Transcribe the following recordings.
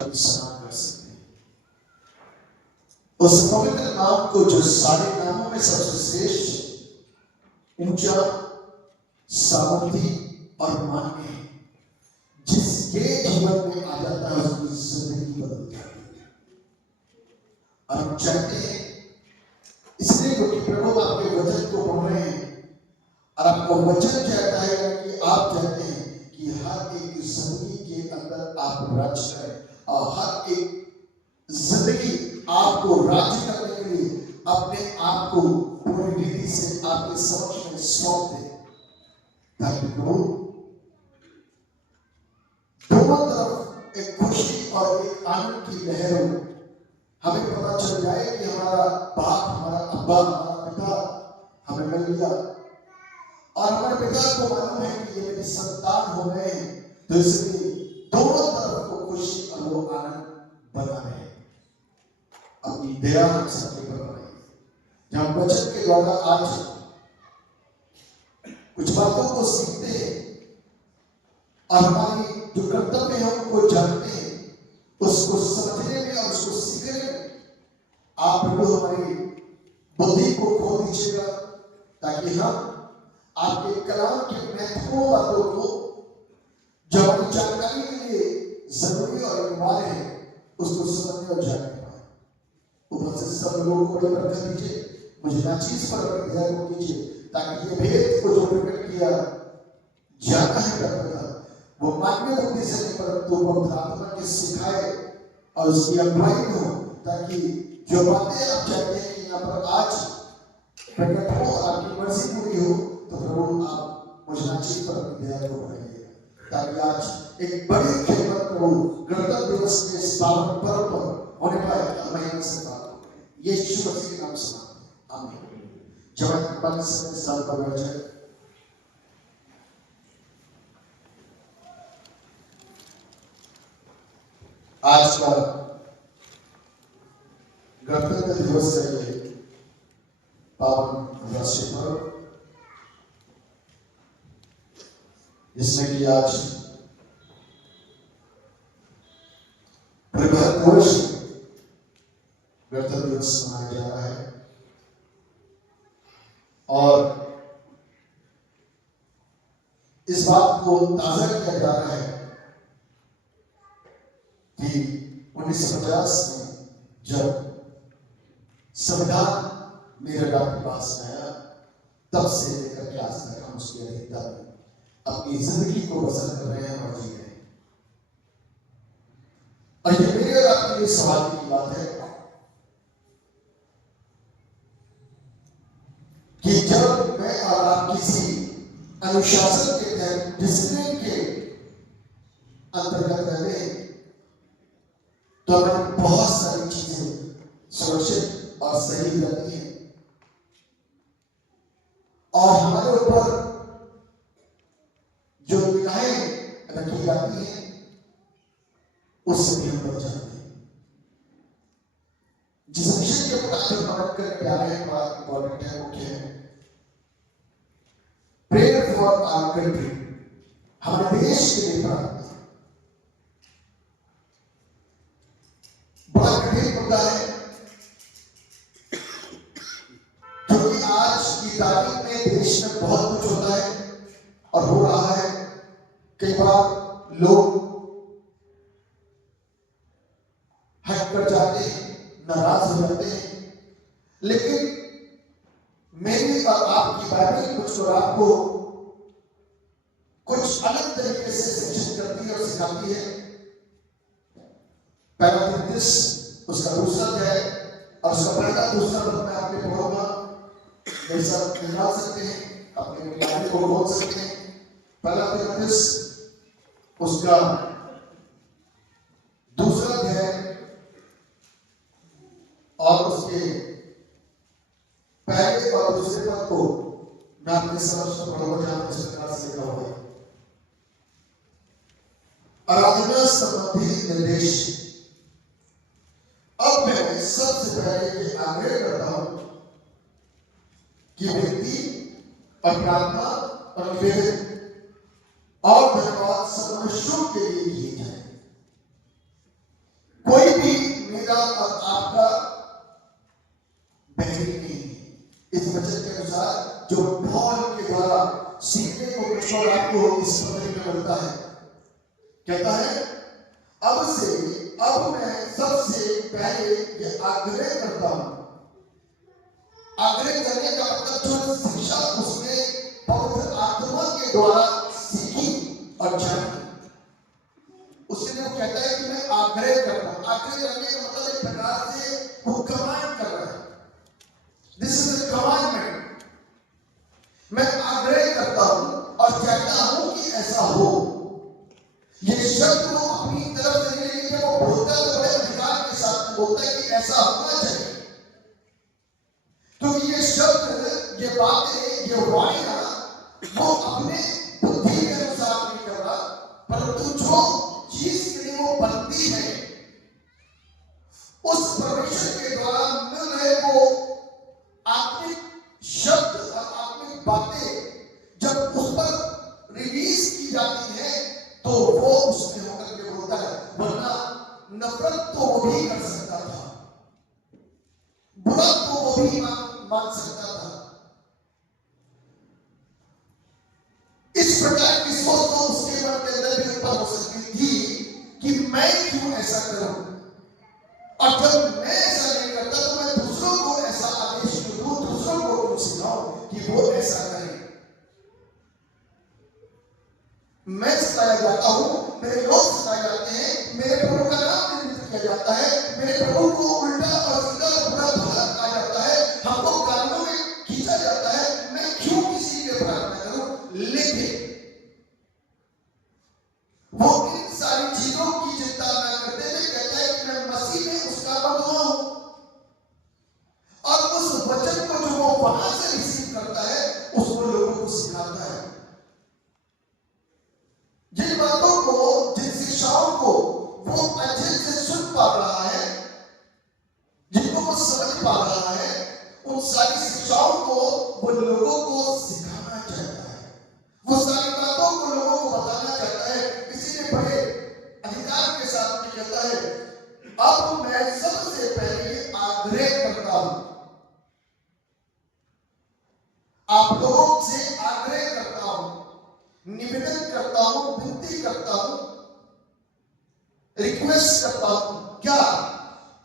स्नान कर सकते हैं। उस पवित्र नाम को जो सारे नामों में सबसे श्रेष्ठ, ऊंचा, सामर्थी और मान्य है, जिसके जीवन में आ जाता है उसकी जिंदगी बदल जाती है। और हम चाहते हैं इसलिए क्योंकि प्रभु आपके वचन को पढ़ रहे हैं और आपका वचन चाहता है कि आप चाहते हैं कि हर एक जिंदगी के अंदर आप राज्य करें और हर एक जिंदगी आपको राज्य करने के लिए अपने आप को पूरी रीति से आपके समक्ष में सौंप दे, ताकि प्रभु दोनों तरफ एक खुशी और एक आनंद की लहर हो। हमें पता चल जाए कि हमारा बाप, हमारा अब्बा, हमारा पिता हमें मिल गया और हमारे पिता को मालूम है कि ये मेरी संतान हो गए हैं, तो इसलिए दोनों तरफ को खुशी और वो आनंद बना रहे। अपनी दया हम सबके पर बनाए। जब वचन के द्वारा आज कुछ बातों को सीखते हैं और हमारी जो कर्तव्य है उनको जानते हैं, उसको समझने में और उसको सीखने में आप प्रभु हमारी बुद्धि को खोल दीजिएगा, ताकि हम आपके कलाम के महत्वपूर्ण बातों को जो हमारी जानकारी के लिए जरूरी और अनिवार्य है उसको समझने और जानने पाए। ऊपर से सब लोगों को बरकत दीजिए, मुझे नाचीज पर अपनी दया को कीजिए, ताकि ये भेद को जो प्रकट किया जाना है करता वो मानवीय बुद्धि से नहीं परंतु पवित्र आत्मा के सिखाए और उसकी अगुवाई हो, ताकि जो बातें आप चाहते हैं कि यहाँ पर आज प्रकट हो, आपकी मर्जी पूरी हो, तो प्रभु आप मुझे नाचीज पर अपनी दया को बढ़ाइए, ताकि आज एक बड़ी खिदमत प्रभु गणतंत्र दिवस के इस पावन पर्व पर होने पाए। महिमा से बात यीशु मसीह के नाम से आमीन। जब आप 5 साल का बैठ जाए, आज का गणतंत्र दिवस है, ये पावन राष्ट्रीय पर्व, जिसमें कि आज भारत वर्ष गणतंत्र दिवस मनाया जा रहा है। और इस बात को ताजा किया जा रहा है कि 1950 में जब संविधान मेरे आपके पास आया, तब से लेकर के आज तक हम उसकी अधिकता में अपनी जिंदगी को बसर कर रहे हैं और जी रहे हैं। और ये मेरे और आपके लिए सवाल की बात है कि जब मैं और आप किसी अनुशासन के तहत, डिसिप्लिन के अंतर्गत रहते हैं, तो हमें बहुत सारी चीजें सुरक्षित और सही रहती हैं और हमारे ऊपर जो निगाहें रखी जाती हैं उससे भी हम बच जाते हैं। जिस विषय के ऊपर आज बात करने जा रहे हैं, बड़ा इंपॉर्टेंट है, वो क्या है? प्रेयर फॉर आवर कंट्री, हमारे देश के लिए प्रार्थना। बड़ा कठिन मुद्दा है, क्योंकि आज की तारीख में देश में बहुत कुछ होता है और हो रहा है। कई बार लोग हट कर जाते हैं, नाराज हो जाते हैं, लेकिन मेरी और आपकी बाइबल कुछ और आपको कुछ अलग तरीके से शिक्षित करती है और सिखाती है। पहला तीमुथियुस उसका दूसरा अध्याय और उसका पहला दूसरा पद में आपने पढ़ोगा, मेरे साथ निकाल सकते हैं, अपने बाइबल को खोल सकते हैं। पहला तीमुथियुस उसका दूसरा अध्याय और उसके पहले और दूसरे पद को मैं आपके समक्ष पढ़ूंगा, जहां पर इस प्रकार से लिखा हुआ है। आराधना संबंधी निर्देश। अब मैं सबसे पहले ये आग्रह करता हूं कि व्यक्ति और प्रार्थना और निवेदन और धन्यवाद सब मनुष्यों के लिए किए जाए। कोई भी मेरा और आपका बहरी नहीं है। इस वचन के अनुसार जो पौल के द्वारा सीखने को कृष्ण और आपको इस पत्र में मिलता है, कहता है अब मैं सबसे पहले ये आग्रह करता हूं। आग्रह करने का मतलब जो शिक्षा उसने पवित्र आत्मा के द्वारा सीखी और जानी, उसने वो कहता है कि मैं आग्रह करता हूं। आग्रह करने का मतलब एक प्रकार से वो कमांड कर रहा है। This is a commandment. मैं आग्रह करता हूं और चाहता हूं कि ऐसा हो। ये शब्द वो अपनी तरफ से नहीं, लेकिन वो बोलता है तो बड़े अधिकार के साथ बोलता है कि ऐसा होना चाहिए। क्योंकि ये शब्द, ये बातें, ये वाणियां वो अपने बुद्धि के अनुसार नहीं कर रहा, परंतु जो चीज के लिए वो बनती है उस परमेश्वर के द्वारा मिल रहे वो आत्मिक शब्द और आत्मिक बातें जब उस पर रिलीज की जाती है तो वो उसमें होकर के बोलता है। वरना नफरत तो वो भी कर सकता था, बुरा तो वो भी मान सकता था। इस प्रकार की सोच तो उसके मन के अंदर भी उत्पन्न हो सकती थी कि मैं क्यों ऐसा करूं, और जब मैं ऐसा नहीं करता तो मैं दूसरों को ऐसा आदेश क्यों दूं, दूसरों को क्यों सिखाऊं कि वो ऐसा करें। मैं सिखाया जाता हूं, मेरे लोग सिखाए जाते हैं, मेरे प्रभु का नाम निंदित किया जाता है, मेरे प्रभु को उल्टा और सीधा बुरा भला कहा जाता है, हमको कानों में खींचा जाता है। मैं क्यों किसी के प्रार्थना करूं? लेकिन वो इन सारी चीजों की चिंता न करते हुए कहता है कि मैं मसीह में उसका बंधुआ हूं, और उस वचन को जो वो वहां से रिसीव करता है उसको लोगों को सिखाता है। जिन बातों को, जिन शिक्षाओं को वो अच्छे से सुन पा रहा है, जिनको वो समझ पा रहा है, उन सारी शिक्षाओं को वो लोगों को सिखाना चाहता है। वो सारी बातों को लोगों को बताना चाहता है। इसीलिए बड़े अधिकार के साथ में कहता है अब मैं सबसे पहले आग्रह करता हूं, आप लोगों से आग्रह करता हूं, निवेदन करता हूं, विनती करता हूं, रिक्वेस्ट करता हूं। क्या?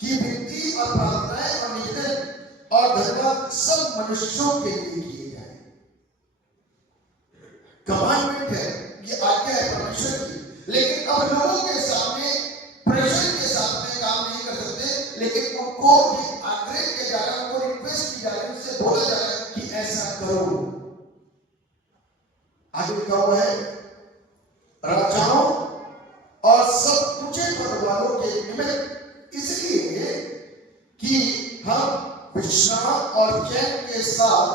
कि विनती और प्रार्थनाएं और निवेदन और धन्यवाद सब मनुष्यों के लिए किए जाए। कमांडमेंट है, ये आज्ञा है परमेश्वर की, लेकिन अब लोगों के सामने प्रेशर के साथ में काम नहीं कर सकते, लेकिन उनको आग्रह किया जा रहा है, उनको रिक्वेस्ट की जा रही है, उनसे बोला जा रहा है कि ऐसा करो। आगे लिखा हुआ है राजाओं और सब ऊंचे पद वालों के निमित्त, इसलिए कि हम विश्राम और चैन के साथ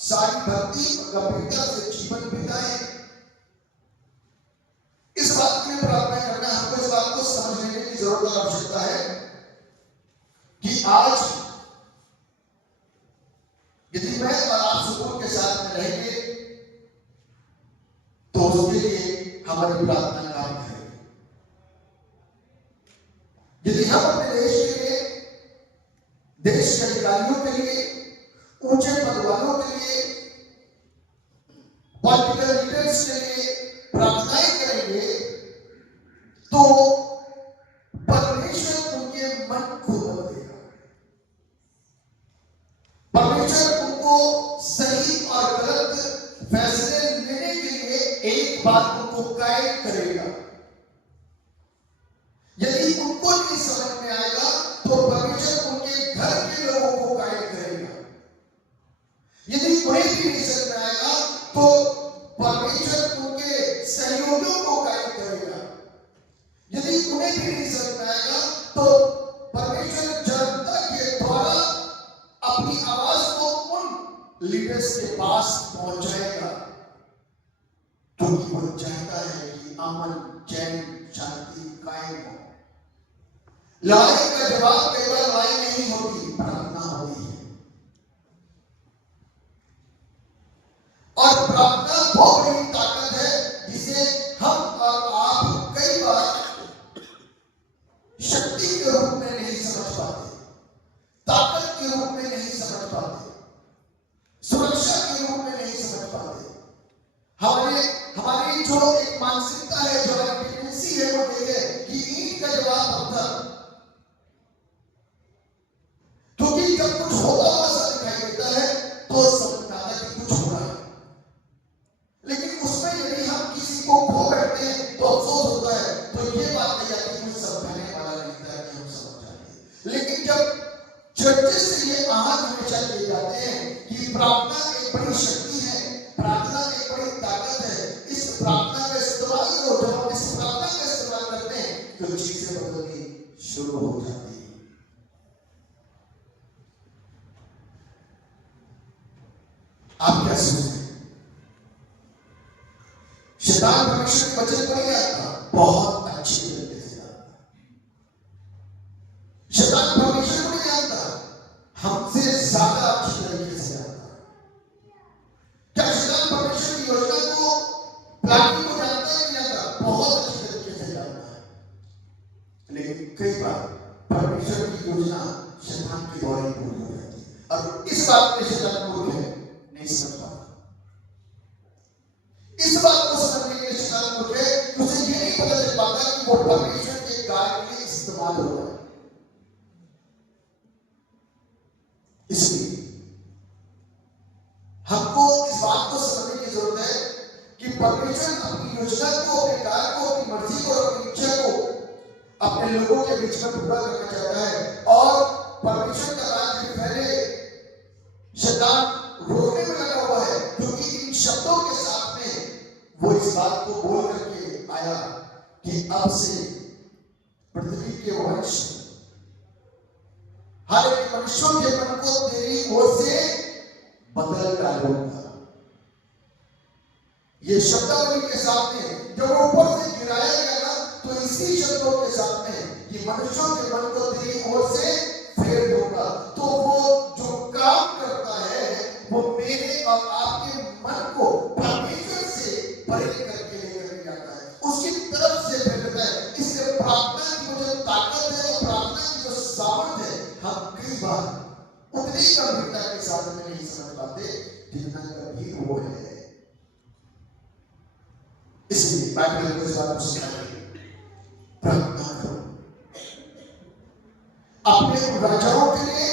सारी भक्ति और गंभीरता से जीवन बिताएं। इस बात के लिए प्रार्थना करना, हमको इस बात को समझ लेने की जरूरत और आवश्यकता है कि आज यदि मैं और आप सुकून के साथ में रहेंगे तो उसके लिए हमारी प्रार्थना काम करेगी। यदि हम अपने देश के लिए, देश के अधिकारियों के लिए, ऊंचे पद वालों के लिए, पॉलिटिकल लीडर्स के लिए प्रार्थनाएं करेंगे तो परमेश्वर उनके मन को बदल देगा। परमेश्वर उनको सही और गलत फैसले लेने के लिए एक बात उनको गाइड करेगा। यदि उनको नहीं समझ में आएगा तो परमेश्वर उनके घर के लोगों को गाइड करेगा। यदि उन्हें भी नहीं समझ में आएगा तो परमेश्वर उनके सहयोगियों को गाइड करेगा। यदि उन्हें भी नहीं समझ में आएगा तो परमेश्वर जनता के द्वारा अपनी आवाज को उन लीडर्स के पास पहुंचाएगा, क्योंकि वो चाहता है कि अमन, चैन, शांति कायम हो। लड़ाई का जवाब कई बार लड़ाई नहीं होती, प्रार्थना होती है। और प्रार्थना बहुत बड़ी ताकत है जिसे हम और आप कई बार शक्ति के रूप में नहीं समझ पाते, ताकत के रूप में नहीं समझ पाते, सुरक्षा के रूप में नहीं समझ पाते। हमारी जो एक मानसिकता है, जो हमारी टेंडेंसी है, वो ये है कि ईंट का जवाब पत्थर, क्योंकि जब कुछ होता हुआ सा दिखाई देता है तो समझता है कि कुछ हो रहा है, लेकिन उसमें यदि हम किसी को खो बैठते हैं तो अफसोस होता है। तो ये बात नहीं आती, कुछ समझाने वाला नहीं था कि हम समझ जाते। लेकिन जब चर्च से ये आहत हमेशा किए जाते हैं कि प्रार्थना एक बड़ी शक्ति है, प्रार्थना एक बड़ी ताकत है, इस प्रार्थना का इस्तेमाल करो। जब हम इस प्रार्थना का इस्तेमाल करते हैं तो चीजें बदलनी शुरू हो जाती है। आप क्या सोचते हैं? शैतान परमेश्वर के वचन को नहीं आता, बहुत अच्छी तरीके से आता। शैतान परमेश्वर को नहीं जानता, हमसे ज्यादा अच्छी तरीके से आता। क्या शैतान परमेश्वर की योजना को, प्लानिंग को जानता है? नहीं जानता, बहुत अच्छी तरीके से जानता है। लेकिन कई बार परमेश्वर की योजना शैतान की द्वारा ही पूरी हो जाती है, और इस बात में शैतान मूर्ख है, नहीं समझ पाता। इस बात को समझने के लिए शैतान मूर्ख है, उसे ये नहीं पता चल पाता कि वो परमेश्वर के कार्य के लिए इस्तेमाल हो रहा है। इसलिए हमको इस बात को समझने की जरूरत है कि परमेश्वर अपनी योजना को, अपने कार्य को, अपनी मर्जी को, अपनी इच्छा को अपने लोगों के बीच में पूरा करना चाहता है। और परमेश्वर का राज्य पहले शैतान रोकने में लगा हुआ है, क्योंकि इन शब्दों के साथ में वो इस बात को बोल करके आया कि अब से पृथ्वी के वंश हर एक मनुष्यों के मन को तेरी ओर से बदल डालूंगा। ये शब्दावली के साथ में जब ऊपर से गिराया गया ना, तो इसी शब्दों के साथ में कि मनुष्यों के मन को तेरी ओर से फेर दूंगा। तो वो जो काम करता है वो मेरे और आपके मन को परमेश्वर से परे करके लेकर जाता है, उसकी तरफ से फेरता है। इससे प्रार्थना की जो ताकत है और प्रार्थना की जो सामर्थ है, हम कई बार उतनी गंभीरता के साथ में नहीं समझ पाते जितना गंभीर वो है। इसलिए बाइबल को इस बात को सिखाती है, प्रार्थना करो अपने राजाओं के लिए,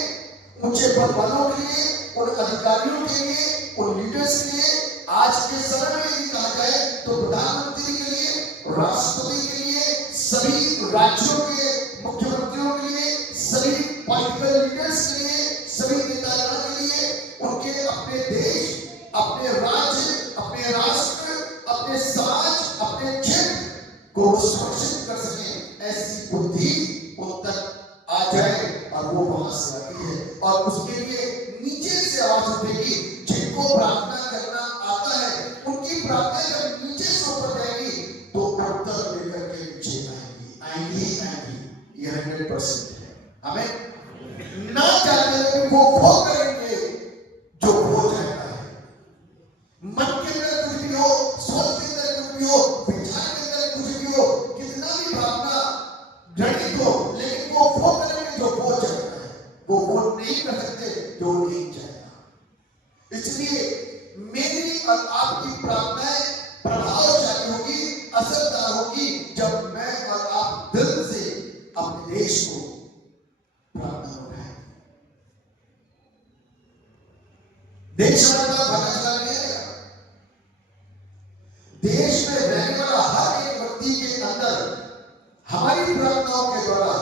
ऊंचे पद वालों के लिए, उन अधिकारियों के लिए, उन लीडर्स के लिए। आज के समय में यदि कहा जाए तो प्रधानमंत्री के लिए, राष्ट्रपति के लिए, सभी राज्यों के मुख्यमंत्रियों के लिए, सभी पॉलिटिकल लीडर्स के लिए, सभी नेताओं के लिए, उनके अपने देश, अपने राज्य, अपने राष्ट्र, अपने समाज, अपने क्षेत्र को सुरक्षित कर सके, ऐसी बुद्धि उन तक आ जाए और वो वहां से आती है। और उसके लिए नीचे से आवाज उठेगी। जिनको प्रार्थना करना आता है, उनकी प्रार्थना जब नीचे से ऊपर जाएगी तो उत्तर लेकर के नीचे आएंगी। ये 100% है। हमें ना चाहते हुए वो करेंगे जो हो जाता है। मन के अंदर कुछ भी हो, सोच के अंदर कुछ भी हो, विचार के अंदर कुछ भी हो, कितना भी भावना जड़ित हो, लेकिन वो करेंगे जो हो जाता है। वो नहीं कर सकते जो नहीं चाहता। इसलिए मेरी और आपकी प्रार्थनाएं प्रभावशाली होगी, असरदार होगी, जब मैं और आप दिल से अपने देश को प्रार्थना उठाएं। देश हमारा भला चलाने आएगा। देश में रहने वाला हर एक व्यक्ति के अंदर हमारी प्रार्थनाओं के द्वारा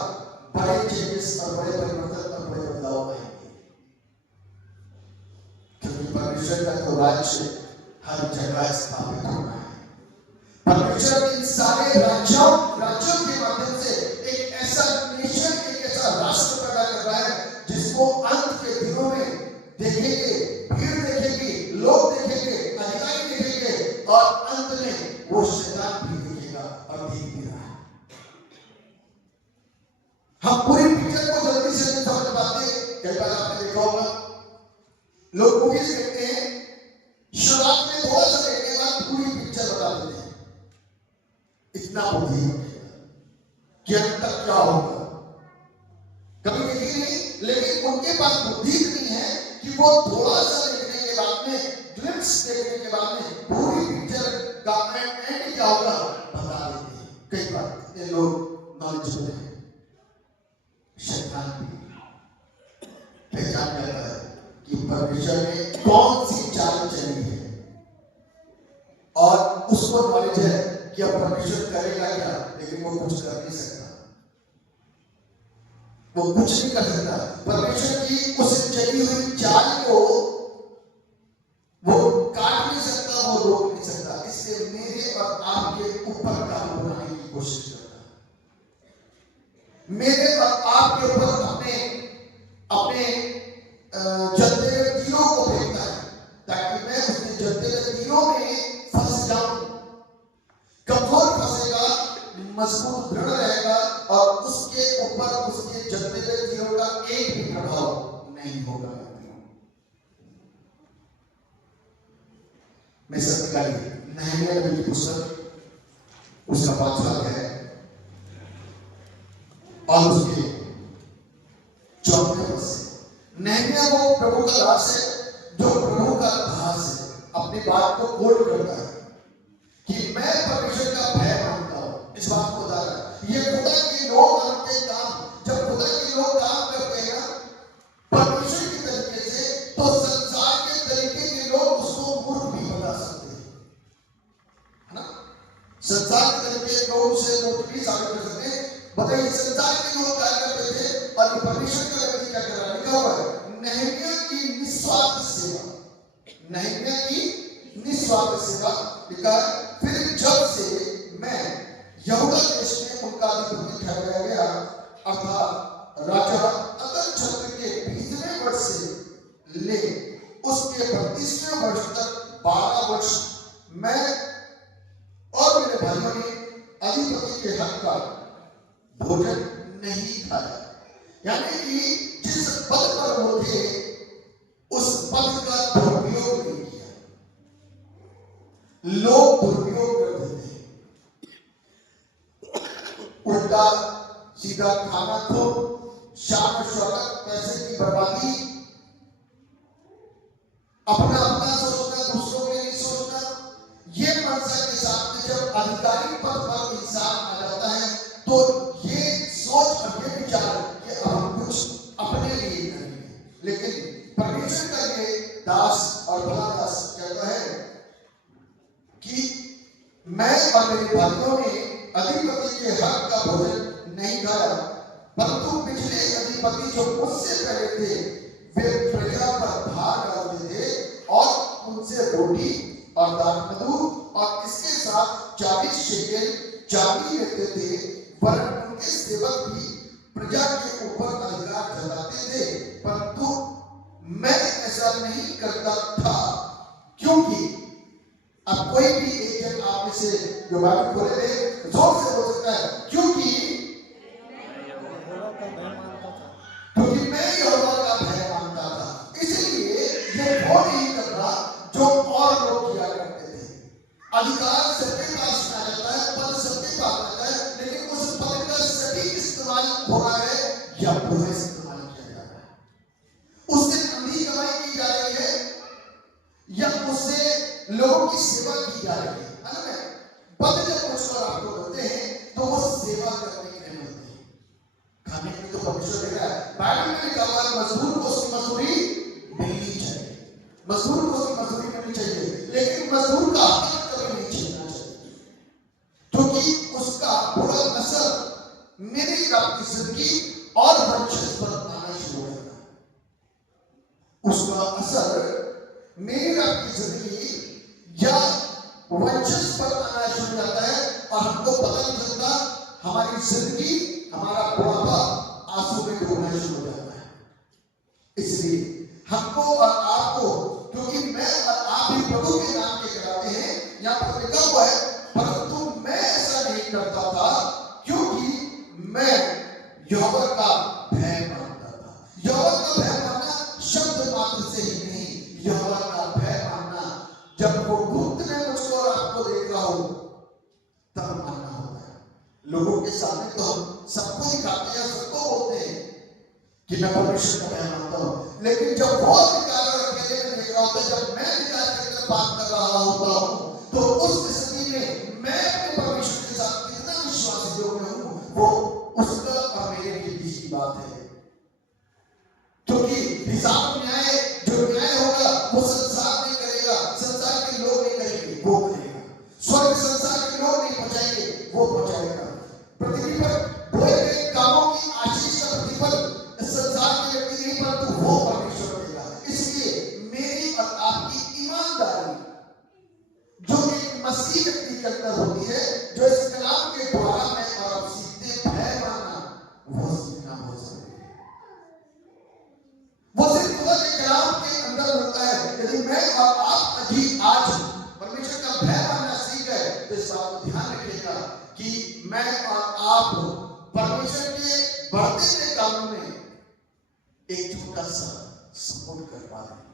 बड़े चेंजेस और बड़े परिवर्तन और बड़े बदलाव आएंगे, क्योंकि परमेश्वर का तो राज्य हर जगह स्थापित होना है। परमेश्वर इन सारे राज्यों के माध्यम से एक ऐसा नेशन, एक ऐसा राष्ट्र पैदा कर रहा है जिसको अंत के दिनों में देखेंगे, भीड़ देखेगी, लोग देखेंगे, अधिकारी देखेंगे, और अंत में वो शैतान भी देखेगा और देख भी रहा है। हम पूरी पिक्चर को जल्दी से नहीं समझ पाते। कई बार आपने देखा होगा, लोग मूवीज देखते हैं, शुरुआत में थोड़ा सा देखने के बाद पूरी पिक्चर बता देते हैं। इतना बुद्धि कि अंत तक क्या होगा, लेकिन उनके पास बुद्धि नहीं है कि वो थोड़ा सा देखने के बाद में, ग्लिम्स देखने के बाद में पूरी पिक्चर का एंड क्या होगा बता देते हैं। कई बार ये लोग नॉलेजेबल हैं, शैतान भी पहचान करता है कि परमेश्वर ने कौन सी चाल चली है और उसको नॉलेज है कि अब परमेश्वर करेगा क्या, लेकिन वो कुछ कर नहीं सकता, वो कुछ नहीं कर सकता। परमेश्वर की उस चली हुई चाल को वो काट नहीं सकता, वो रोक नहीं सकता। इसलिए मेरे और आपके ऊपर काबू बनाने की कोशिश करता है, मेरे और आपके ऊपर अपने अपने जलते हुए तीरों को फेंकता है, ताकि मैं उसके जलते हुए तीरों में फंस जाऊं। कमजोर फंसेगा, मजबूत दृढ़ रहेगा और उसके ऊपर उसके जलते हुए तीरों का एक भी प्रभाव नहीं होगा। मैं सत्यकाली नहम्याह नबी की पुस्तक उसका 5वां अध्याय और उसके 14वें पद। नहम्याह वो प्रभु का दास है, जो प्रभु का दास है, अपनी बात को कोट करता है कि मैं परमेश्वर का भय मानता हूं। इस बात को बता रहा है, ये खुदा के लोग अपने काम, जब खुदा के लोग काम करते हैं परमेश्वर के तरीके से, तो संसार के तरीके के लोग उसको मूर्ख भी बता सकते हैं, है ना। संसार के तरीके के लोग उसे मूर्ख भी साबित कर सकते हैं। बताइए संसार के लोग क्या करते थे और परमेश्वर का व्यक्ति क्या कर रहा है। लिखा हुआ है नहम्याह की निस्वार्थ सेवा, नहम्याह की निस्वार्थ सेवा लिखा है। फिर जब से मैं यहूदा देश में उनका अधिपति ठहराया गया, अर्थात राजा अतरछत्र के 20वें वर्ष से ले उसके 32वें वर्ष तक 12 वर्ष मैं और मेरे भाइयों ने अधिपति के हक का भोजन नहीं खाया। यानी कि जिस पद पर वो थे उस पद का दुरुपयोग नहीं किया। लोग दुरुपयोग करते थे, उल्टा सीधा खाना खो, शान शौकत, पैसे की बर्बादी, अपना अपना सोचना, दूसरों के लिए सोचना, ये मनसा के साथ में जब अधिकारी पद पर इंसान आ जाता है तो ये सोच और ये विचार कि हम कुछ अपने लिए करेंगे। लेकिन परमेश्वर का ये दास और भला दास कहता है कि मैं और मेरे भाइयों ने अधिपति के हक का भोजन नहीं खाया, परंतु पिछले अधिपति जो मुझसे पहले थे वे प्रजा पर भार डालते थे और उनसे रोटी और दाखमधु और इसके साथ 40 शेकेल चांदी लेते थे, वरन उनके सेवक भी प्रजा के ऊपर अधिकार जताते थे, परंतु मैं ऐसा नहीं करता था। क्योंकि अब कोई भी एक जन आप में से जो बाइबल खोले हुए जोर से बोल सकता है, क्योंकि मैं यहोवा का भय मानता था, इसलिए ये वो नहीं करना जो और लोग किया करते थे। अधिकार सबके पास आ जाता है, पद सबके पास आता है, लेकिन उस पद का सटीक इस्तेमाल हो रहा है या बुरा इस्तेमाल किया जा रहा है, उससे अंधी कमाई की जा रही है या उससे लोगों की सेवा की जा रही है। पद जब मुझको आपको मिलते हैं तो वो सेवा करने के लिए मिलते हैं, खाने के लिए तो परमेश्वर दे रहा है। बाइबल में लिखा हुआ है मजदूर को उसकी मजदूरी मिलनी चाहिए, मजदूर को उसकी मजदूरी मिलनी चाहिए, लेकिन मजदूर का हक कभी नहीं छीनना चाहिए, क्योंकि उसका बुरा असर मेरी आपकी जिंदगी और वंशज पर आना शुरू हो जाता है। उसका असर मेरी आपकी जिंदगी या वंशज पर आना शुरू हो जाता है और हमको पता नहीं चलता, हमारी जिंदगी, हमारा बुढ़ापा आंसू में डूबना शुरू हो जाता है। इसलिए हमको और आपको, क्योंकि मैं और आप भी प्रभु के नाम के कराते हैं, यहाँ पर लिखा हुआ है, परंतु मैं ऐसा नहीं करता था क्योंकि मैं यहोवा का भय मानता था। यहोवा का भय मानना शब्द मात्र से ही नहीं, यहोवा का भय मानना जब वो गुप्त में मुझको और आपको देख रहा हो तब मानना होता है। लोगों के सामने तो हम सबको दिखाते हैं, सबको बोलते हैं कि मैं परमेश्वर का प्यार मानता हूं, लेकिन जब वो अधिकार और अकेले में देख रहा होता, जब मैं अधिकार के अंदर बात कर रहा होता हूं, तो उस स्थिति में मैं अपने परमेश्वर के साथ कितना विश्वास योग्य हूं, वो उसका और मेरे के बीच की बात है। क्योंकि हिसाब न्याय, जो न्याय होगा वो संसार नहीं करेगा, संसार के लोग नहीं करेंगे, वो करेगा। स्वर्ग संसार के लोग नहीं पहुंचाएंगे, वो पहुंचाएगा। पृथ्वी पर बोए गए कामों की आशीष का प्रतिफल संसार के व्यक्ति नहीं, परंतु वो परमेश्वर देगा। इसलिए मेरी और आपकी ईमानदारी जो एक मसीह व्यक्ति के अंदर होती है, जो इस कलाम के द्वारा मैं और आप सीखते भय मानना, वो सीखना बहुत जरूरी है। वो सिर्फ खुदा के कलाम के अंदर मिलता है। यदि मैं और आप अभी आज परमेश्वर का भय मानना सीख गए, तो इस बात को ध्यान रखिएगा कि मैं और आप परमेश्वर के बढ़ते हुए काम में एक छोटा सा सपोर्ट कर पा रहे हैं।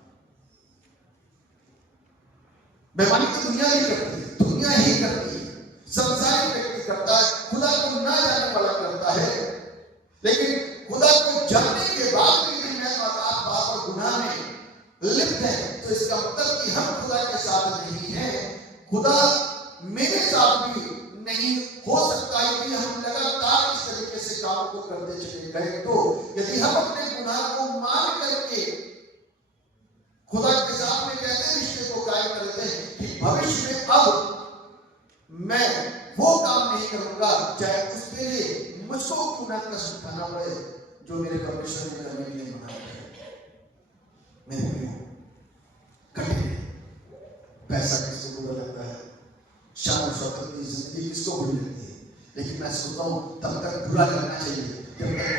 बेईमानी की दुनिया ही करती है, दुनिया ही करती है, संसारिक व्यक्ति करता है, खुदा को ना जानने वाला करता है। लेकिन खुदा को जानने के बाद भी मैं और आप पाप और गुनाह में लिप्त हैं, तो इसका मतलब कि हम खुदा के साथ नहीं हैं, खुदा मेरे साथ भी नहीं हो सकता है कि हम लगातार इस तरीके से काम को करते चले गए। तो यदि हम अपने गुनाह को मान करके खुदा के साथ में कहते रिश्ते को कायम करते हैं कि भविष्य में अब मैं वो काम नहीं करूंगा, चाहे उसके लिए मुझको क्यों ना कष्ट उठाना पड़े, जो मेरे परमेश्वर ने करने के लिए मना है। मेरे प्रियो, कठिन है। पैसा किसको बुरा लगता है, शान शौकत की जिंदगी किसको बुरी लगती है, लेकिन मैं सोचता हूं तब तक बुरा लगना चाहिए जब तक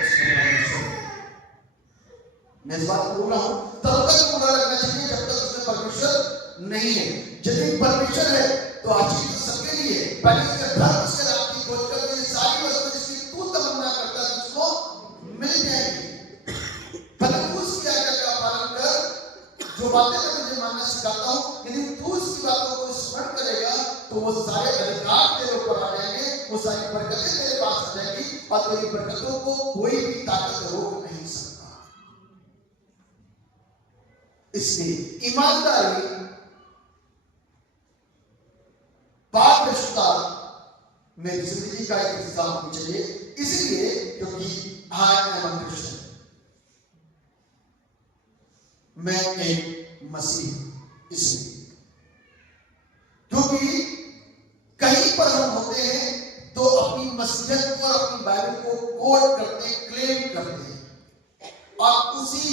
मैं इस बात बोल रहा हूं, तब तक बुरा लगना चाहिए जब तक उसमें परमेश्वर नहीं है। यदि परमेश्वर है तो आजीव तो सबके लिए, पहले इसका धर्म उसके रात की खोज कर सारी वस्तु जिसकी तू तमन्ना करता है उसको मिल जाएगी। पहले तू उसकी आज्ञा का पालन कर, जो बातें मैं तुझे मानना सिखाता हूं, यदि तू उसकी बातों को स्मरण करेगा तो वो सारे अधिकार तेरे ऊपर आ जाएंगे, वो सारी बरकतें तेरे पास आ जाएगी और तेरी बरकतों को कोई भी ताकत रोक नहीं सकता। इसलिए ईमानदारी पारदर्शिता मेरी जिंदगी का एक हिस्सा होनी चाहिए, इसलिए क्योंकि आई एम अ क्रिश्चियन, मैं एक मसीह। इसलिए क्योंकि कहीं पर हम होते हैं तो अपनी मसीहत को और अपनी बाइबल को कोट करते हैं, क्लेम करते हैं, और उसी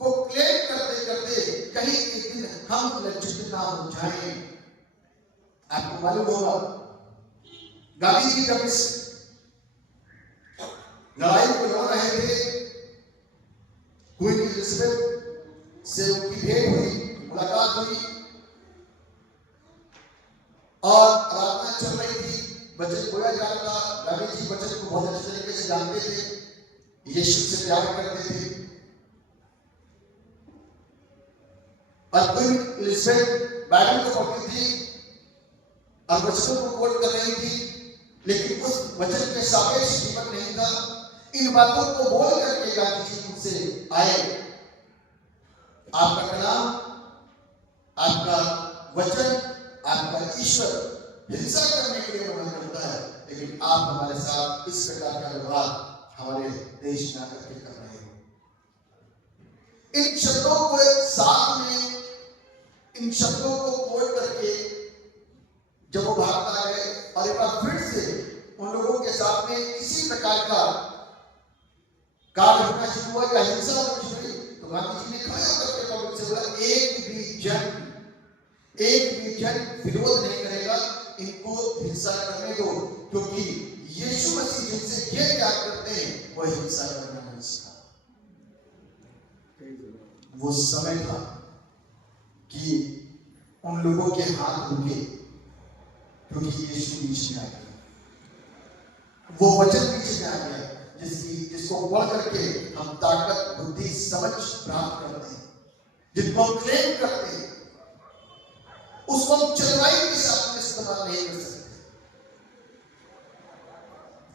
को क्लेम करते करते कहीं एक दिन हम लज्जित ना हो जाएं। आपको मालूम होगा गांधी जी जब इस लड़ाई को लड़ रहे थे, क्वीन एलिजाबेथ से उनकी भेंट हुई, मुलाकात हुई और आराधना चल रही थी, वचन बोला जा रहा था। गांधी जी वचन को बहुत अच्छे तरीके से जानते थे, यीशु से प्यार करते थे, और क्वीन एलिजाबेथ बाइबल को पढ़ती थी और वचनों को कोट कर रही थी, लेकिन उस वचन के सापेक्ष जीवन नहीं था। इन बातों को बोल करके गांधी जी उनसे आए, आपका कलाम, आपका वचन, आपका ईश्वर हिंसा करने के लिए मना करता है, लेकिन आप हमारे साथ इस प्रकार का व्यवहार हमारे देश में आकर के कर रहे हो। इन शब्दों को साथ में, इन शब्दों को कोट करके जब वो भागता है और एक बार फिर से उन लोगों के साथ में इसी प्रकार का कार्य होना शुरू हुआ या हिंसा होनी शुरू हुई, तो गांधी जी ने खड़े होकर के पब्लिक से बोला, एक भी जन विरोध नहीं करेगा, इनको हिंसा करने दो, क्योंकि यीशु मसीह जिनसे ये प्यार करते हैं वो हिंसा करना नहीं सीखा। वो समय था कि उन लोगों के हाथ रुके, क्योंकि यीशु बीच में आ गया, वो वचन बीच में आ गया जिसको पढ़ करके हम ताकत, बुद्धि, समझ प्राप्त करते हैं, जिनको हम क्लेम करते हैं, उसको हम चतुराई के साथ में इस्तेमाल नहीं कर सकते।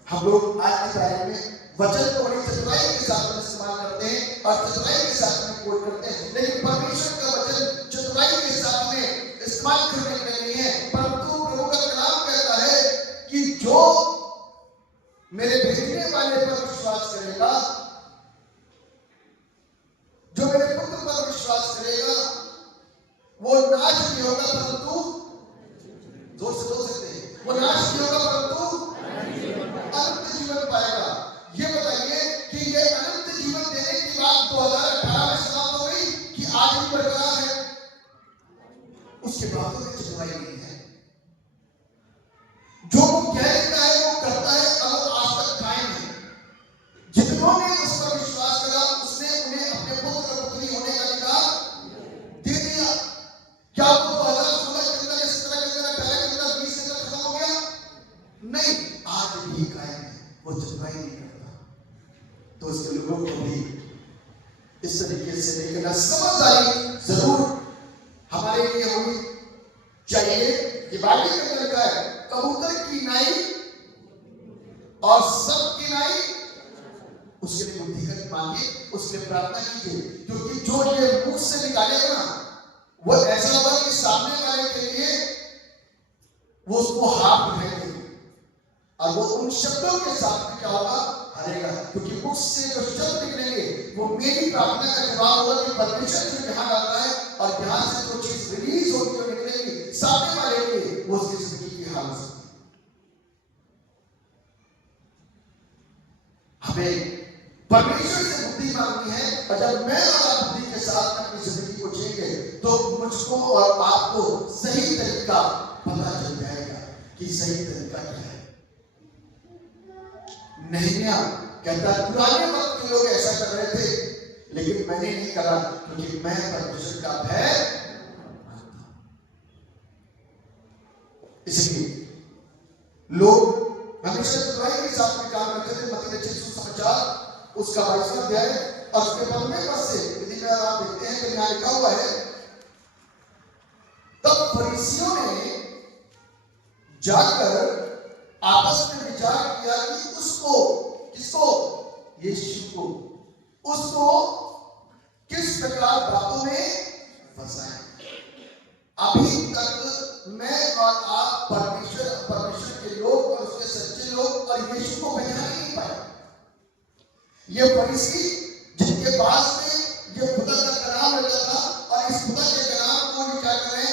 हम लोग आज की तारीख में वचन को बड़ी चतुराई के साथ में इस्तेमाल करते हैं और चतुराई के साथ में कोट करते हैं, लेकिन परमेश्वर का वचन चतुराई के साथ में इस्तेमाल करने के लिए नहीं है, परंतु प्रभु का कलाम कहता है कि जो मेरे भेजने वाले पर विश्वास करेगा, जो मेरे पुत्र पर विश्वास करेगा, वो नाश नहीं होगा परंतु, जोर से बोल सकते हैं, वो नाश नहीं होगा परंतु अनंत जीवन पाएगा। ये बताइए कि ये अनंत जीवन देने की बात 2018 में समाप्त हो गई कि आज भी बरकरार है? उसके बातों में चतुराई नहीं है। जो वो कह देता है वो करता है और वो आज तक कायम है। जितनों ने उस पर विश्वास करा उसने उन्हें अपने पुत्र और पुत्री होने का अधिकार दे दिया। क्या वो 2016 के अंदर, 17 के अंदर, 18 के अंदर, 20 के अंदर खत्म हो गया? नहीं, आज भी कायम है, वो चतुराई नहीं करता। तो उसके लोगों को भी इस तरीके से लेकर समझदारी जरूर हमारे लिए होनी चाहिए। ये बाइबल के अंदर का है, कबूतर की नाई और सब की नाई, उसके लिए बुद्धि मांगे, उसके लिए प्रार्थना कीजिए, क्योंकि जो ये मुख से निकालेगा ना, वो ऐसा होगा कि सामने वाले के लिए वो उसको हाथ उठाएंगे और वो उन शब्दों के साथ में क्या होगा, हरेगा, क्योंकि मुख से जो शब्द निकलेंगे वो मेरी प्रार्थना का जवाब होगा कि परमेश्वर जो यहाँ डालता है और यहाँ से जो चीज रिलीज होगी, जो निकलेगी सामने वाले के लिए, वो उसकी जिंदगी की हालत है। हमें परमेश्वर से बुद्धि मांगनी है, और जब मैं और बुद्धि के साथ अपनी जिंदगी को जिएंगे तो मुझको और आपको सही तरीका पता चल जाएगा कि सही तरीका क्या है। नहम्याह कहता है पुराने वक्त के लोग ऐसा कर रहे थे, लेकिन मैंने नहीं करा, क्योंकि मैं परमेश्वर का भय मानता। इसलिए लोग हमेशा चतुराई के साथ में काम करते थे। मत्ती रचित सुसमाचार उसका 22वां अध्याय और उसके 15वें पद से यदि आप देखते हैं तो यहाँ लिखा हुआ है, तब फरीसियों ने जाकर आपस में विचार किया कि उसको, किसको, यीशु को, उसको किस प्रकार बातों में फंसाएं। अभी तक मैं और आप परमेश्वर के लोग और उसके सच्चे लोग और यीशु को पहचान नहीं पाए। ये फरीसी जिनके पास में ये खुदा का कलाम रहता था, और इस खुदा के कलाम को क्या करें,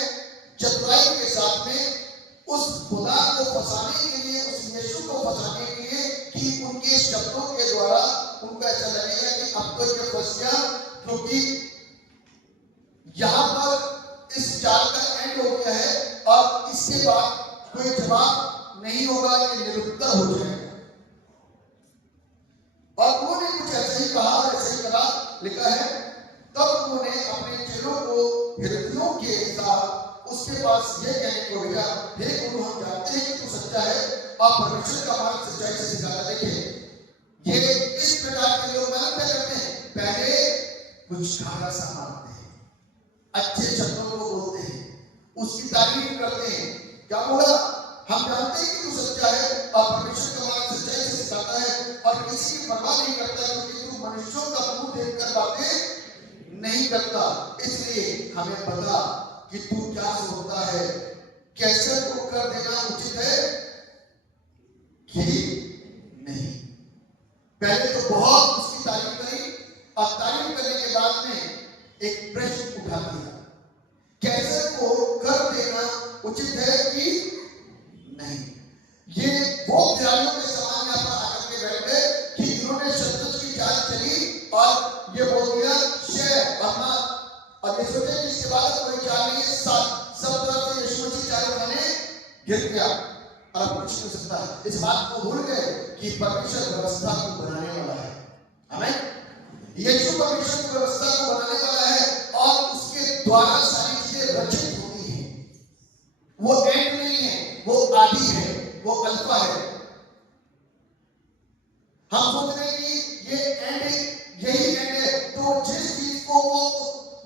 चतुराई के साथ में उस खुदा को फंसाने के लिए, उस यीशु को फंसाने के लिए, कि उनके शब्दों के द्वारा उनको ऐसा लगेगा कि अब तो ये फंस गया, क्योंकि यहां पर इस चाल का एंड हो गया है और इसके बाद कोई जवाब नहीं होगा, ये निरुत्तर हो जाएगा। और उन्होंने कुछ ऐसे ही कहा और ऐसे ही करा। लिखा है, तब उन्होंने अपने चेलों को हिरतियों के साथ उसके पास ये कहने को भेजा, हे गुरु, हम जानते हैं कि तू सच्चा है और परमेश्वर का मार्ग सच्चाई से सिखाता। देखिए, ये इस प्रकार के लोग क्या करते हैं, पहले कुछ खाना सा मारते हैं, अच्छे शब्दों को बोलते हैं, उसकी तारीफ करते हैं। क्या बोला, हम जानते हैं कि तू सच्चा है और परमेश्वर का मार्ग सच्चाई से सिखाता है, और किसी की परवाह नहीं करता, क्योंकि तू मनुष्यों का मुंह देखकर बातें नहीं करता। इसलिए हमें पता कि तू क्या सोचता है, कैसे को कर देना उचित है कि नहीं। पहले तो बहुत उसकी तारीफ करी, और तारीफ करने के बाद में एक प्रश्न उठा दिया, कैसे को कर देना उचित है कि नहीं। ये वो खिलाड़ियों के समान यहाँ पर आकर के बैठ गए कि इन्होंने शत्रु की चाल चली और ये बोल दिया शेर अपना, और ये सोचे कि इसके बाद कोई चाल नहीं है, सब तरफ से यीशु मसीह चाल उठाने गिर गया और कुछ नहीं हो सकता। इस बात को भूल गए कि परमेश्वर व्यवस्था को बनाने वाला है। आमीन। यीशु परमेश्वर की व्यवस्था को बनाने वाला है और उसके द्वारा सारी चीजें रचित होती हैं। वो एंड नहीं है, वो आदि है, वो अल्फा है। हम सोच रहे हैं कि ये एंड, यही एंड है, तो जिस चीज को वो,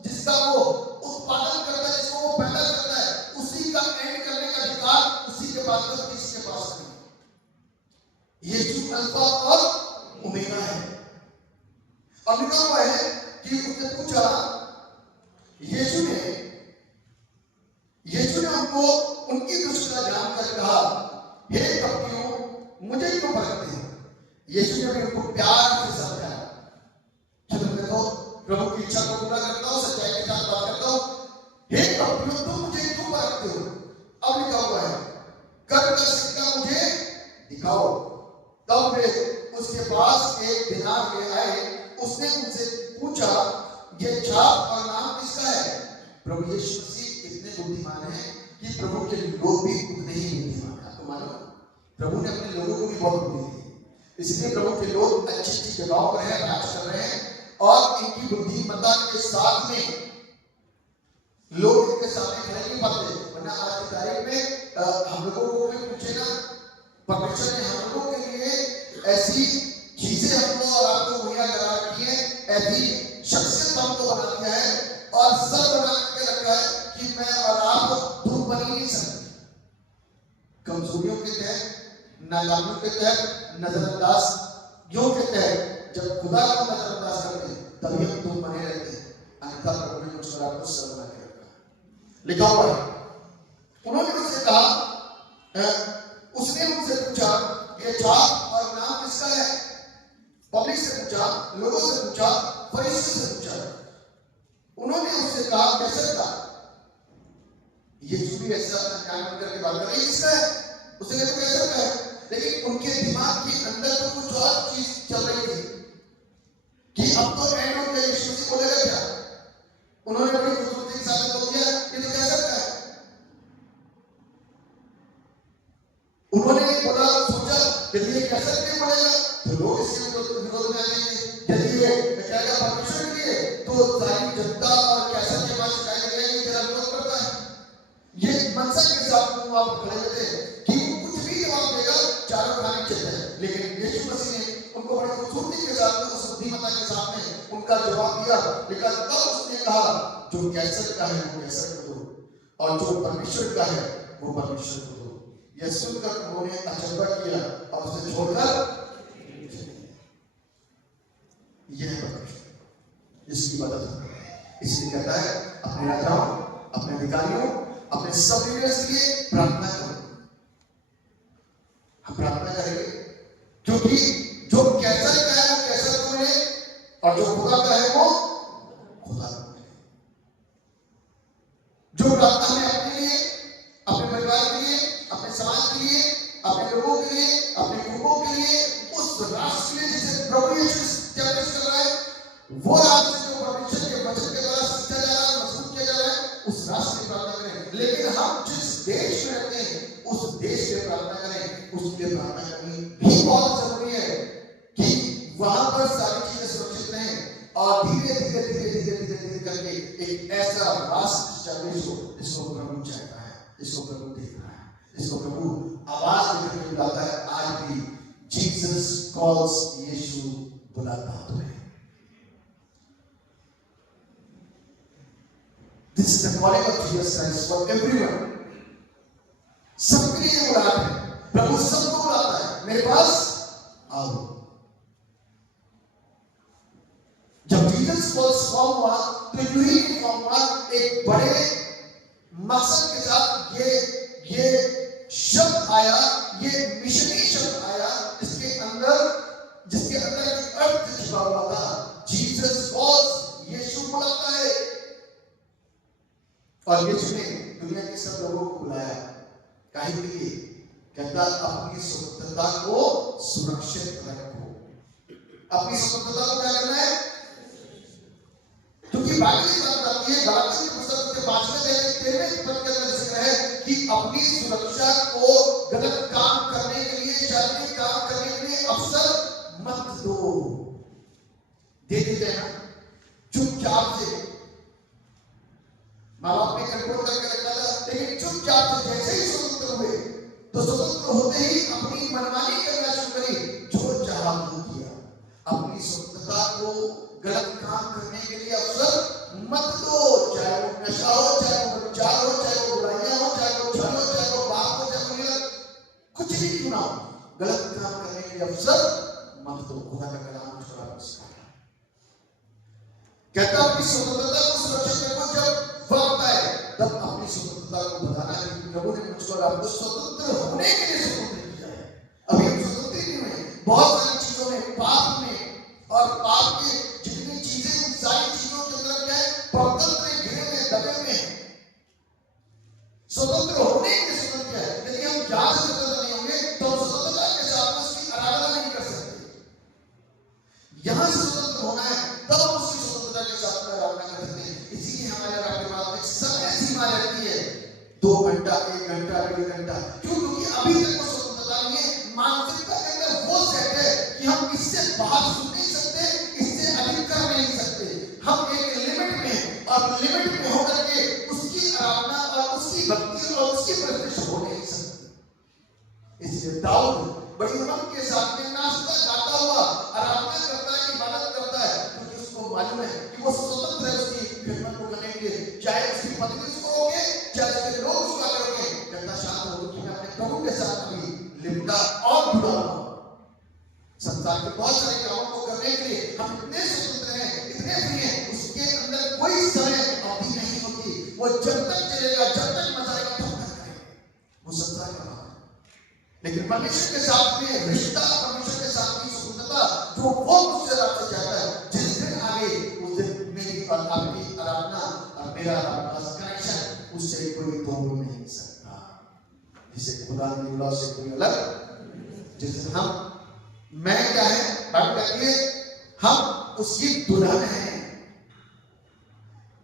जिसका वो उत्पादन करता है, जिसको वो पैदा करता है, उसी का एंड करने का अधिकार उसी के पास है, किसी के पास नहीं। यीशु अल्फा और ओमेगा और लिखा हुआ है कि उसने पूछा, यीशु ने उनको उनकी दुष्टता जानकर कहा, हे कपटियों, मुझे क्यों परखते हो? यीशु ने भी उनको प्यार से समझाया। चलो मैं तो प्रभु की इच्छा को पूरा करता हूँ, सच्चाई के साथ बात करता हूँ। हे कपटियों, तुम मुझे क्यों परखते हो? अब लिखा हुआ है, कर का सिक्का मुझे दिखाओ। तब वे उसके पास एक दिनार ले आए। उसने उनसे पूछा, ये छाप और नाम किसका है? प्रभु यीशु मसीह इतने बुद्धिमान हैं कि प्रभु के लोग भी उतने ही बुद्धिमान हैं। आपको मालूम, प्रभु ने अपने लोगों को भी बहुत बुद्धि दी, इसलिए प्रभु के लोग अच्छी अच्छी जगहों पर हैं, राज कर रहे हैं, और इनकी बुद्धिमत्ता के साथ में लोग इनके सामने खड़े नहीं पाते। वरना आज की तारीख में हम लोगों को कोई पूछे ना, परमेश्वर ने हम लोगों के लिए ऐसी चीजें हमको और आपको मुहैया करा रखी है, ऐसी शख्सियत हमको बना दिया है और सब बना के रखा है कि मैं और आप दूर बन ही नहीं सकते। कमजोरियों के तहत, नाकामियों के तहत, नजरअंदाजियों के तहत जब खुदा को नजरअंदाज करते हैं तभी हम दूर बने रहते हैं। अन्यथा प्रभु ने मुझ पर आपको सब बना के रखा। लिखा हुआ है, उन्होंने उससे कहा, उसने उनसे पूछा, ये छाप और नाम किसका है? पब्लिक से पूछा, लोगों से पूछा, फरीसियों से पूछा। उन्होंने उससे कहा, कैसे का? यीशु भी ऐसा न्याय मंदिर की बात कर रही है, किसका है? उसने कहा कैसे का है? लेकिन उनके दिमाग के अंदर तो कुछ और चीज चल रही थी कि अब तो एंड हो गया, यीशु मसीह बोलेगा क्या? उन्होंने बड़ी खूबसूरती के साथ बोल दिया, ये तो कैसे का है? उन्होंने बोला, सोचा यदि ये कैसे नहीं बोलेगा तो लोग इसके विरोध में आएंगे, यदि ये कहेगा परमेश्वर के लिए तो सारी जनता और कैसे के पास शिकायत करेगी, तेरा विरोध करता है। ये मनसा के साथ आप खड़े हुए थे कि वो कुछ भी जवाब देगा, चारों खाने चलते हैं। लेकिन यीशु मसीह ने उनको बड़ी खूबसूरती के साथ, उस बुद्धिमत्ता के साथ में उनका जवाब दिया। लेकिन तब उसने कहा, जो कैसर का है वो कैसर को दो, और जो परमेश्वर का है वो परमेश्वर को दो। यह सुनकर उन्होंने अचंभा किया और उसे छोड़कर यह परमेश्वर इसकी मदद हो। इसलिए कहता है, अपने राजाओं, अपने अधिकारियों, अपने सब लीडर्स के लिए प्रार्थना करो। हम प्रार्थना करेंगे क्योंकि जो कैसर का है वो कैसर को मिले, और जो खुदा का है वो खुदा को मिले। जो प्रार्थना हमें अपने लिए, अपने परिवार के लिए, अपने समाज के लिए, अपने लोगों के लिए, अपने कुटुंबों के लिए, उस राष्ट्र के लिए जिसे प्रभु यीशु स्टैब्लिश कर रहा है, वो राष्ट्र जो परमेश्वर के वचन के द्वारा सींचा जा रहा है, मजबूत किया जा रहा है, उस राष्ट्र की प्रार्थना करें। लेकिन हम जिस देश में रहते हैं उस देश की प्रार्थना करें। उसके लिए प्रार्थना करनी भी बहुत जरूरी है कि वहां पर सारी चीजें सुरक्षित रहें और धीरे धीरे धीरे धीरे धीरे धीरे करके एक ऐसा राष्ट्र स्टैब्लिश हो जिसको प्रभु चाहता है, जिसको प्रभु देख रहा है, जिसको प्रभु आवाज देकर बुलाता है। आज भी जीसस कॉल्स, यीशु बुलाता है तुम्हें। This is the calling of Jesus Christ for everyone. सबके लिए बुलाता है, प्रभु सबको बुलाता है, मेरे पास आओ। जब जीसस कॉल्स फॉर्म हुआ तो यूनिक फॉर्म हुआ, एक बड़े मकसद के साथ ये शब्द आया, ये मिशनरी शब्द आया, जिसके अंदर एक अर्थ छिपा हुआ था। जीसस कॉल्स, यीशु बुलाता है। और यीशु ने दुनिया के सब लोगों को बुलाया, काहे के लिए? कहता अपनी स्वतंत्रता को सुरक्षित रखो। अपनी स्वतंत्रता को क्या करना है? क्योंकि बाइबल की बात आती है, गलातियों की पुस्तक के 5वें पद के अंदर जिक्र है कि अपनी सुरक्षा को गलत काम करने के लिए, शैतानी काम करने के लिए अवसर मत दो। दे देते हैं ना चुपचाप से, माँ बाप ने कंट्रोल करके रखा था, लेकिन चुपचाप से जैसे ही स्वतंत्र हुए तो स्वतंत्र होते ही अपनी मनमानी करना शुरू करी, जो चाहा वो किया। अपनी स्वतंत्रता को गलत काम करने के लिए अवसर मत दो, चाहे वो नशा हो, चाहे वो विचार हो, चाहे वो बुराइयां हो, चाहे वो छल हो, चाहे वो पाप हो, चाहे वो कुछ भी क्यों ना हो, गलत काम करने के लिए अवसर मत दो। खुदा का कलाम छोड़ा सिखाता है। कहता अपनी स्वतंत्रता को सुरक्षित रखो, जब वक्त आए तब अपनी स्वतंत्रता को बताना कि प्रभु ने मुझको और आपको स्वतंत्र होने के लिए स्वतंत्र किया है। अभी हम स्वतंत्र नहीं हुए, बहुत सारी चीजों में, पाप में और पाप के जितनी चीजें, उन सारी चीजों के अंदर क्या है, परतंत्र घिरे हुए, दबे हुए हैं। स्वतंत्र होने के लिए स्वतंत्र है। यदि हम ज्ञान से स्वतंत्र नहीं होंगे तो हम स्वतंत्रता के साथ उसकी आराधना नहीं कर सकते। यहां से स्वतंत्र होना है तब हम उसकी स्वतंत्रता के साथ आराधना कर सकते हैं। इसीलिए हमारे राष्ट्रवाद में समय सीमा रहती है, 2 घंटा, 1 घंटा, 1.5 घंटा। क्यों? क्योंकि अभी तक वो स्वतंत्रता नहीं है। मानसिकता के अंदर वो सेट है कि हम इससे बाहर सुन नहीं सकते, इससे अधिक कर नहीं सकते। हम एक लिमिट में और लिमिट में होकर के उसकी आराधना और उसकी भक्ति और उसकी प्रतिष्ठा हो नहीं सकती। इसलिए दाऊद बड़ी उमंग के साथ में नाचता गाता हुआ आराधना करता है, इबादत करता है, क्योंकि उसको मालूम है कि वो स्वतंत्र है उसकी खिदमत को करने के लिए। चाहे उसकी पत्नी उसको रोके, चाहे उसके लोग उसको आगे रोके, कहता शांत हो कि मैं अपने प्रभु के साथ भी लिपटा और जुड़ा हुआ। संसार के बहुत सारे कामों को करने के लिए हम इतने स्वतंत्र हैं, इतने फ्री हैं, उसके अंदर कोई समय अवधि नहीं होती। वो जब तक चलेगा, जब तक मजा आएगा तब तक करेगा। वो संसार का भाव है। लेकिन परमेश्वर के साथ में रिश्ता, परमेश्वर के साथ की स्वतंत्रता जो वो मुझसे आपसे चाहता है, जिस दिन आगे उस दिन मेरी और आपकी आराधना और मेरा आपका कनेक्शन उससे कोई तोड़ नहीं सकता। जिसे खुदा ने जुड़ा उससे कोई अलग। जिस दिन हम, मैं क्या है, बात करिए, हम उसकी दुल्हन हैं।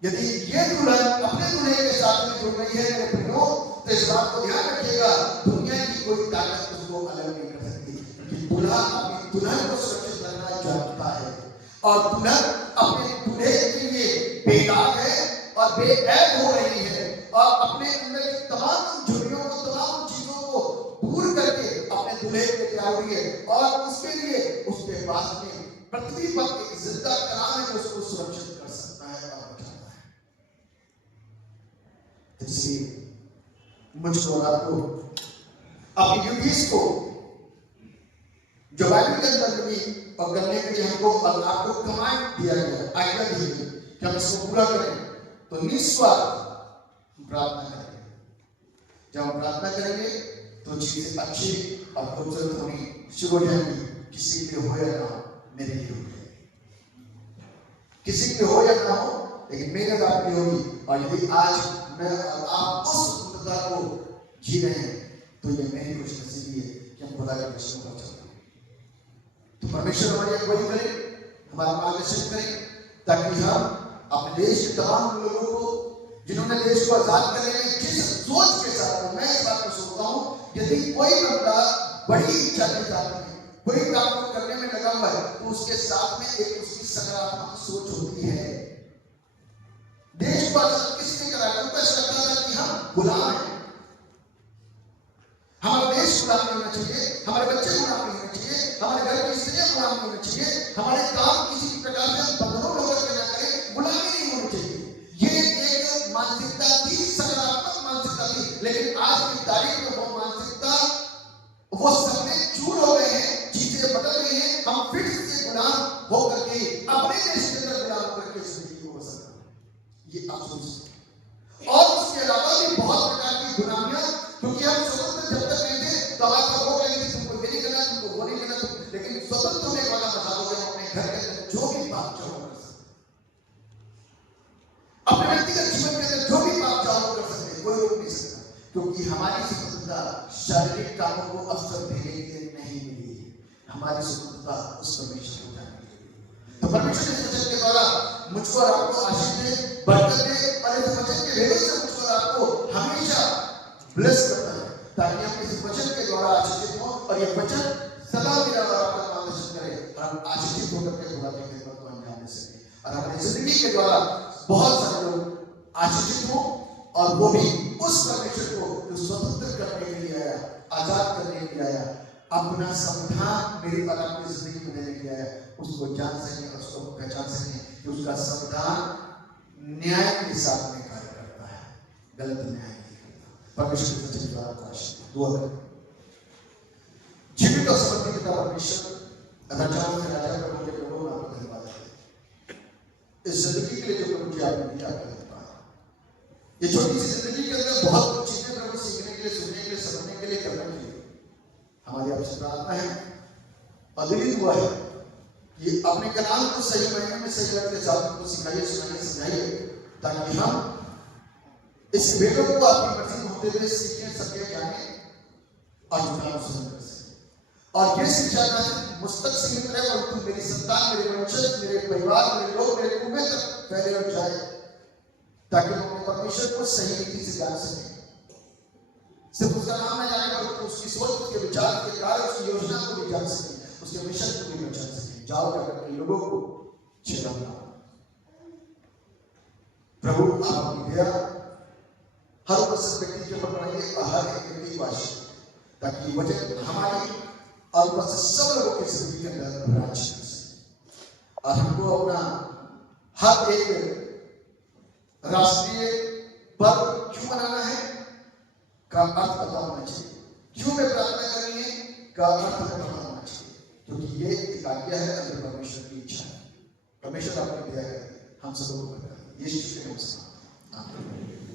यदि ये दुल्हन अपने दूल्हे के साथ में जुड़ रही है मेरे प्रियो, तो इस बात को ध्यान रखिएगा, दुनिया की कोई ताकत उसको अलग नहीं कर सकती। क्योंकि दूल्हा अपनी दुल्हन को सुरक्षित रखना जानता है और दुल्हन अपने दूल्हे के लिए बेदाग है और बेऐब हो रही है और अपने अंदर की तमाम झुर्रियों को, तमाम चीजों को दूर करके अपने दूल्हे के लिए आ रही है और उसके लिए उसके पास में पृथ्वी पर एक जिंदा कलाम है जो उसको सुरक्षित कर सकता है और बचाता है। इसलिए मुझको और आपको अपनी ड्यूटीज को जो बाइबल के अंदर भी और करने के लिए हमको और आपको कमांड दिया गया, आज्ञा दी गई कि हम इसको पूरा करें, तो निस्वार्थ प्रार्थना करेंगे। जब हम प्रार्थना करेंगे तो चीजें अच्छी और खूबसूरत होनी शुरू हो जाएंगी। किसी के हो या ना हो, मेरे लिए हो जाएगी। किसी के हो या ना हो, लेकिन मेरे बात की होगी। और यदि आज मैं आप उस स्वतंत्रता को जी रहे हैं तो ये मेरी खुशनसीबी है कि हम खुदा के वचनों पर चलते हैं। तो परमेश्वर हमारी अगुवाई करे, हमारा मार्गदर्शन करे, ताकि हम अपने देश के तमाम लोगों को, जिन्होंने देश को आजाद करने में जिस सोच के साथ, मैं इस बात को सोचता हूँ, यदि कोई बंदा बड़ी इच्छा के साथ में कोई काम को करने में लगा हुआ है तो उसके साथ में एक उसकी सकारात्मक सोच होती है। देश को आजाद किसने कराया? उनको ऐसा लगता था कि हम गुलाम हैं, हमारा देश गुलाम नहीं होना चाहिए, हमारे बच्चे गुलाम नहीं होने चाहिए, हमारे घर की स्त्रियां गुलाम नहीं होनी चाहिए, हमारे काम किसी प्रकार से हम बंधनों में होकर के ना करें, गुलामी नहीं होनी चाहिए। ये एक मानसिकता थी, सकारात्मक मानसिकता थी। लेकिन आज की तारीख में वो मानसिकता, वो सपने चूर हो गए हैं, चीजें बदल गई हैं। हम फिर से गुलाम होकर के अपने देश के अंदर गुलाम होकर के जिंदगी को बसर रहे हैं। ये अफसोस है। और उसके अलावा भी बहुत प्रकार की गुलामियां, क्योंकि हम स्वतंत्र जब तक नहीं थे तो हमारे लोग कहेंगे तुमको ये नहीं करना, तुमको वो नहीं करना, लेकिन स्वतंत्र होने वाला मजा होगा अपने घर के अंदर जो भी बात चाहो कर सकते, अपने व्यक्तिगत जीवन के अंदर जो भी बात चाहो कर सकते, कोई रोक नहीं सकता। क्योंकि हमारी स्वतंत्रता शारीरिक कामों को अवसर देने के लिए नहीं मिली है, हमारी स्वतंत्रता उस परमेश्वर को जानने के लिए। तो परमेश्वर इस वचन के द्वारा मुझको और आपको आशीष दे, बरकत दे और इस वचन के भेदों से मुझको और आपको हमेशा ब्लेस करता है, ताकि हम इस वचन के द्वारा आशीषित हो और ये वचन सदा मेरा और आपका मार्गदर्शन करे और हम आशीषित होकर के खुदा की खिदमत को अंजाम दे सके और हमारी जिंदगी के द्वारा बहुत सारे लोग आशीषित हो और वो भी उस परमेश्वर को जो स्वतंत्र करने के लिए आया, आजाद करने के लिए आया, अपना संविधान मेरी और आपकी जिंदगी में देने के लिए आया, उसको जान सके और उसको पहचान सके कि उसका संविधान न्याय के साथ में कार्य करता है, गलत न्याय नहीं करता। परमेश्वर के वचन द्वारा आशीष दुआ करें। जीवित और समर्पित पिता परमेश्वर, राजाओं के राजा, प्रभु के प्रभु, आपका धन्यवाद है इस जिंदगी के लिए जो प्रभु जी आपने दिया करता है। ये छोटी सी जिंदगी के अंदर बहुत कुछ चीजें प्रभु सीखने के लिए, सुनने के लिए, समझने के लिए, करने के लिए हमारी आपसे प्रार्थना है और दिल हुआ है कि अपने कलाम को सही मायने में सही करके साथ को सिखाइए, सुनाइए, समझाइए, ताकि हम इस वेदों को आपकी मर्जी में होते हुए सीखें, सके, जाने और अनुसरण कर सकें। और ये शिक्षा ना मुझ तक सीमित रहे, परंतु मेरी संतान, मेरे वंशज, मेरे परिवार, मेरे लोग, मेरे कुएं तक फैले और जाए, ताकि हम अपने परमेश्वर को सही रीति से जान सकें। सिर्फ उसका नाम न जाने, परंतु उसकी सोच, उसके विचार, उसके कार्य, उसकी योजना को भी जान सकें, उसके मिशन को भी जान सकें। जाओ जाकर के लोगों को छिड़ाना। प्रभु आप अपनी दया हर उपस्थित व्यक्ति के ऊपर बनाइए और हर एक व्यक्ति को आशीष, ताकि वचन हमारी और उपस्थित सब लोगों के जिंदगी के अंदर राज्य कर सके। और हमको अपना हर एक राष्ट्रीय पर्व क्यों मनाना है का अर्थ पता होना चाहिए, क्यों में प्रार्थना करनी है का अर्थ पता होना चाहिए, क्योंकि ये एक आज्ञा है, अंदर परमेश्वर की इच्छा है। परमेश्वर आपकी दया करें, हम सबको बताएं। यीशु के नाम से आमीन।